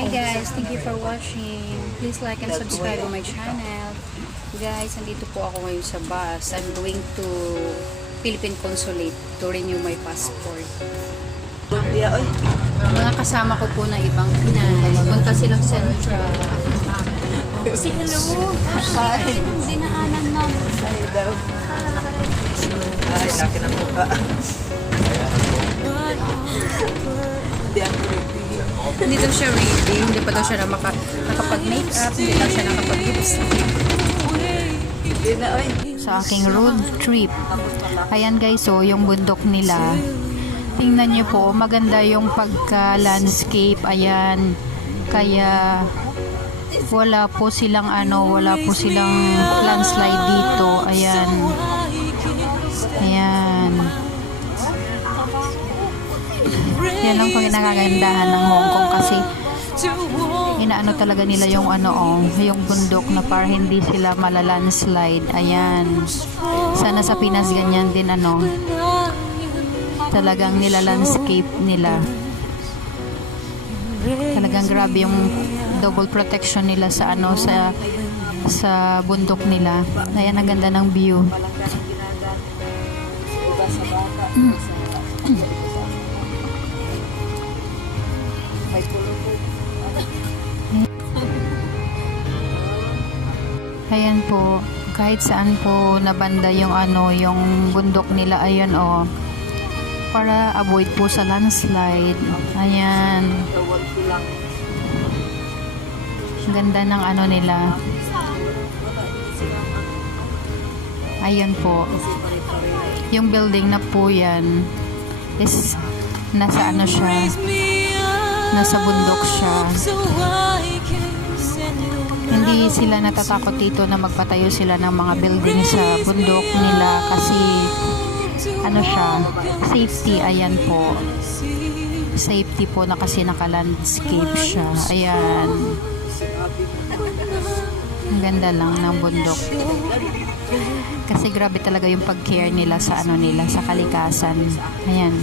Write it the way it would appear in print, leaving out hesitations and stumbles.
Hi guys, thank you for watching. Please like and subscribe to my channel. Guys, nandito po ako ngayon sa bus. I'm going to Philippine Consulate to renew my passport. Mga kasama ko po na ibang Pinay. Punta silang Central. Si hello. Dinaanan na. Ay, laki ng mukha. Hindi daw siya ready. Hindi pa daw siya nakapag-makeup. Hindi daw siya nakapag-lipstick. Sa aking road trip. Ayan guys, so yung bundok nila. Tingnan nyo po, maganda yung pagka-landscape. Ayan. Kaya wala po silang landslide dito. Ayan. Ayan. Yan lang po kinakagandahan ng Hong Kong kasi inaano talaga nila yung yung bundok na para hindi sila malalandslide. Ayan. Sana sa Pinas ganyan din talagang nila-landscape nila. Talagang grabe yung double protection nila sa sa bundok nila. Ayan, ang ganda ng view. Ayan po, kahit saan po nabanda yung yung bundok nila. Ayan para avoid po sa landslide. Ayan. Ganda ng nila. Ayan po. Yung building na po yan is nasa siya. Nasa bundok siya. Hindi sila natatakot dito na magpatayo sila ng mga building sa bundok nila kasi siya, safety. Ayan po, safety po na kasi naka-landscape siya. Ayan, ang ganda lang ng bundok kasi grabe talaga yung pag-care nila sa sa kalikasan. Ayan.